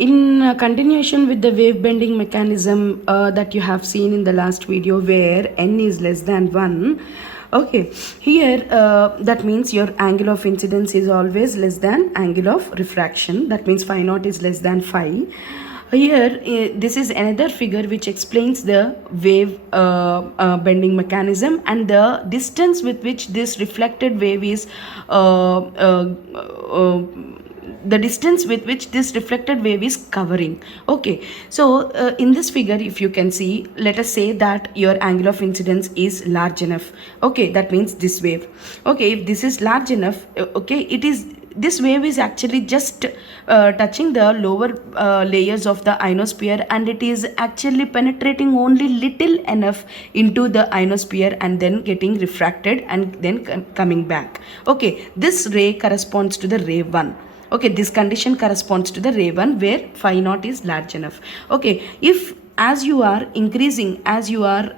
In continuation with the wave bending mechanism that you have seen in the last video, where n is less than 1, okay, here that means your angle of incidence is always less than angle of refraction. That means phi naught is less than phi. Here this is another figure which explains the wave bending mechanism and the distance with which this reflected wave is the distance with which this reflected wave is covering. Okay, so in this figure, if you can see, let us say that your angle of incidence is large enough. Okay, that means this wave. Okay, if this is large enough, okay, it is, this wave is actually just touching the lower layers of the ionosphere, and it is actually penetrating only little enough into the ionosphere and then getting refracted and then coming back. Okay, this ray corresponds to the ray 1. Okay, this condition corresponds to the ray 1 where phi naught is large enough. Okay, if as you are increasing, as you are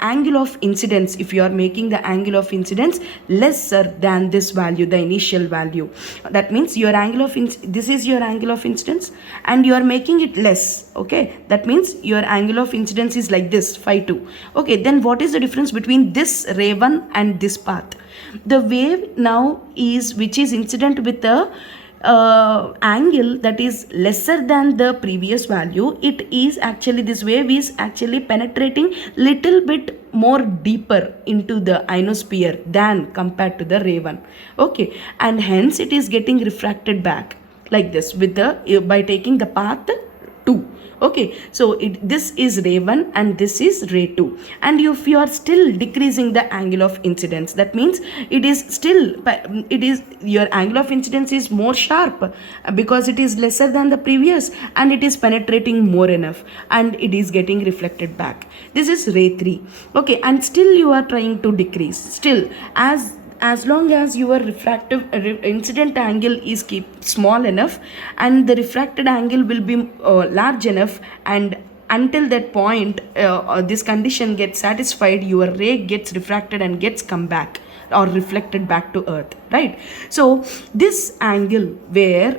angle of incidence, if you are making the angle of incidence lesser than this value, the initial value, that means your angle of this is your angle of incidence and you are making it less. Okay, that means your angle of incidence is like this, phi 2. Okay, then what is the difference between this ray 1 and this path? The wave now is, which is incident with the angle that is lesser than the previous value, it is actually, this wave is actually penetrating little bit more deeper into the ionosphere than compared to the ray 1. Okay, and hence it is getting refracted back like this with the by taking the path 2. Okay, so this is ray 1 and this is ray 2, and if you are still decreasing the angle of incidence, that means it is still, it is, your angle of incidence is more sharp because it is lesser than the previous and it is penetrating more enough and it is getting reflected back. This is ray 3. Okay, and still you are trying to decrease, still as long as your refractive incident angle is keep small enough and the refracted angle will be large enough, and until that point this condition gets satisfied, your ray gets refracted and gets come back or reflected back to earth, right? So this angle where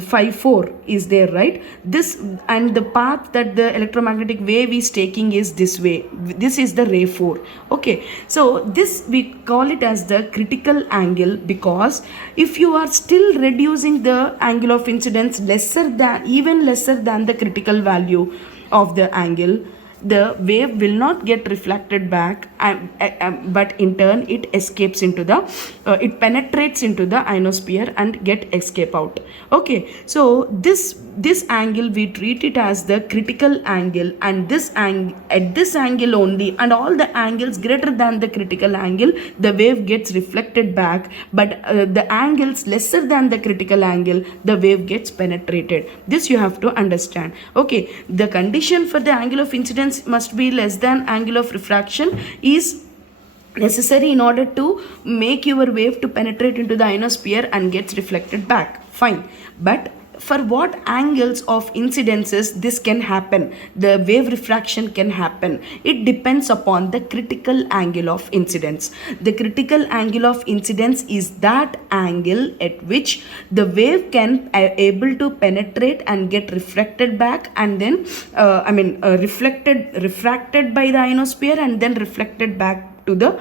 phi 4 is there, right? This, and the path that the electromagnetic wave is taking is this way, this is the ray 4. Okay, so this we call it as the critical angle, because if you are still reducing the angle of incidence lesser than, even lesser than the critical value of the angle, the wave will not get reflected back, but in turn it escapes into the it penetrates into the ionosphere and get escape out. Okay, so this angle we treat it as the critical angle, and this angle, at this angle only, and all the angles greater than the critical angle, the wave gets reflected back, but the angles lesser than the critical angle, the wave gets penetrated. This you have to understand. Okay, the condition for the angle of incidence must be less than angle of refraction is necessary in order to make your wave to penetrate into the ionosphere and gets reflected back. Fine, but for what angles of incidences this can happen, the wave refraction can happen, it depends upon the critical angle of incidence. The critical angle of incidence is that angle at which the wave can able to penetrate and get reflected back, and then refracted by the ionosphere and then reflected back to the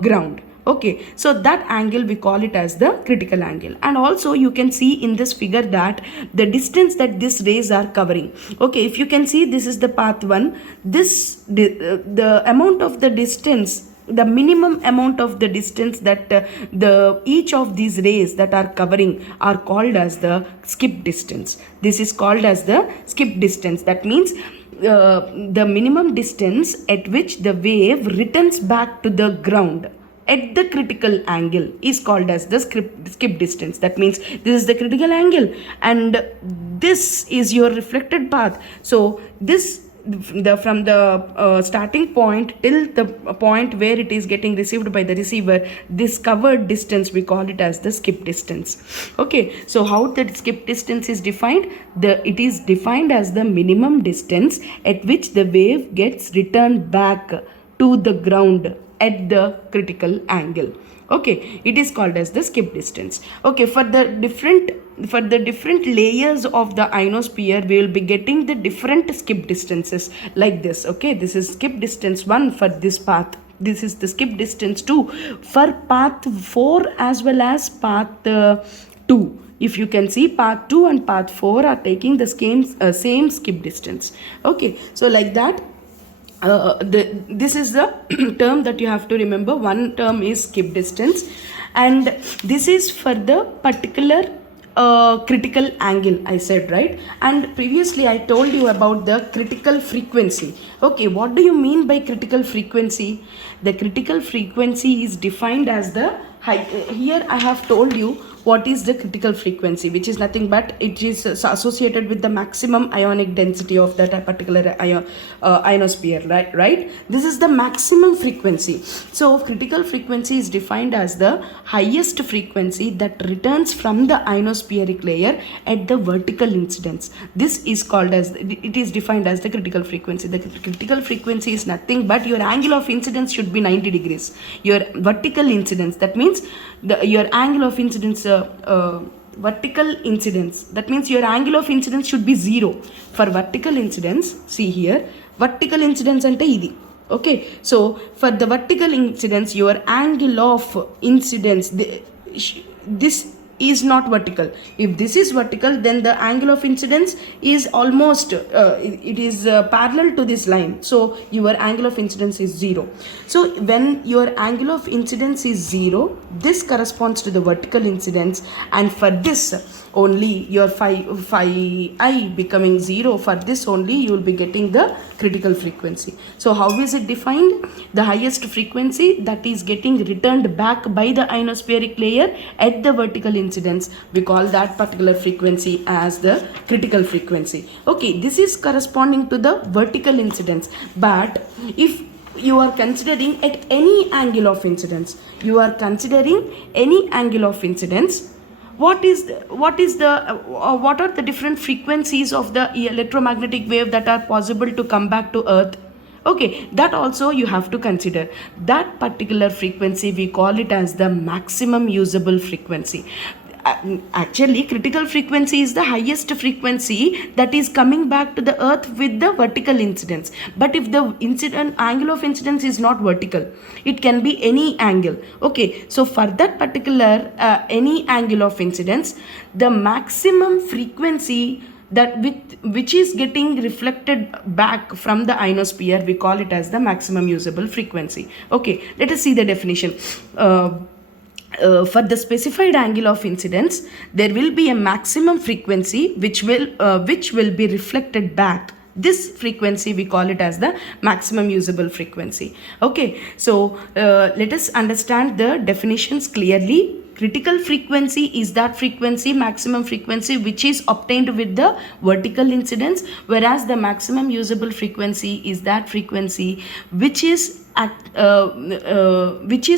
ground. Okay, so that angle we call it as the critical angle. And also you can see in this figure that the distance that these rays are covering. Okay, if you can see, this is the path 1, this the amount of the distance, the minimum amount of the distance that the each of these rays that are covering are called as the skip distance. This is called as the skip distance. That means the minimum distance at which the wave returns back to the ground at the critical angle is called as the skip distance. That means this is the critical angle and this is your reflected path. So this, from the starting point till the point where it is getting received by the receiver, this covered distance we call it as the skip distance. Okay, so how the skip distance is defined? It is defined as the minimum distance at which the wave gets returned back to the ground at the critical angle. Okay, it is called as the skip distance. Okay, for the different layers of the ionosphere, we will be getting the different skip distances like this. Okay, this is skip distance 1 for this path. This is the skip distance 2 for path 4 as well as path 2. If you can see, path 2 and path 4 are taking the same skip distance. Okay, so like that, this is the term that you have to remember. One term is skip distance, and this is for the particular critical angle, I said, right? And previously I told you about the critical frequency. Okay, what do you mean by critical frequency? The critical frequency is defined as the here I have told you what is the critical frequency, which is nothing but it is associated with the maximum ionic density of that particular ionosphere, right? This is the maximum frequency. So critical frequency is defined as the highest frequency that returns from the ionospheric layer at the vertical incidence. This is called as, it is defined as the critical frequency. The critical frequency is nothing but your angle of incidence should be 90 degrees. Your vertical incidence, that means your angle of incidence, vertical incidence, that means your angle of incidence should be 0. For vertical incidence, see here, vertical incidence ante idi. Okay, so for the vertical incidence, your angle of incidence, this is not vertical. If this is vertical, then the angle of incidence is almost it is parallel to this line, so your angle of incidence is 0. So when your angle of incidence is 0, this corresponds to the vertical incidence, and for this only your phi I becoming 0, for this only you will be getting the critical frequency. So how is it defined? The highest frequency that is getting returned back by the ionospheric layer at the vertical incidence, we call that particular frequency as the critical frequency. Okay, this is corresponding to the vertical incidence. But if you are considering at any angle of incidence, what are the different frequencies of the electromagnetic wave that are possible to come back to Earth? Okay, that also you have to consider. That particular frequency, we call it as the maximum usable frequency. Actually, critical frequency is the highest frequency that is coming back to the Earth with the vertical incidence. But if the angle of incidence is not vertical, it can be any angle. Okay, so for that particular any angle of incidence, the maximum frequency that which is getting reflected back from the ionosphere, we call it as the maximum usable frequency. Okay, let us see the definition. For the specified angle of incidence, there will be a maximum frequency which will be reflected back. This frequency, we call it as the maximum usable frequency. Okay, so let us understand the definitions clearly. Critical frequency is that frequency, maximum frequency, which is obtained with the vertical incidence, whereas the maximum usable frequency is that frequency which is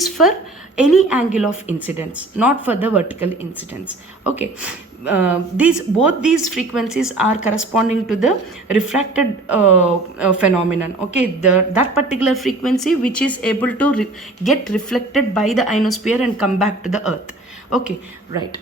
for any angle of incidence, not for the vertical incidence. Okay, both these frequencies are corresponding to the refracted phenomenon. Okay, that particular frequency which is able to get reflected by the ionosphere and come back to the Earth. Okay, right.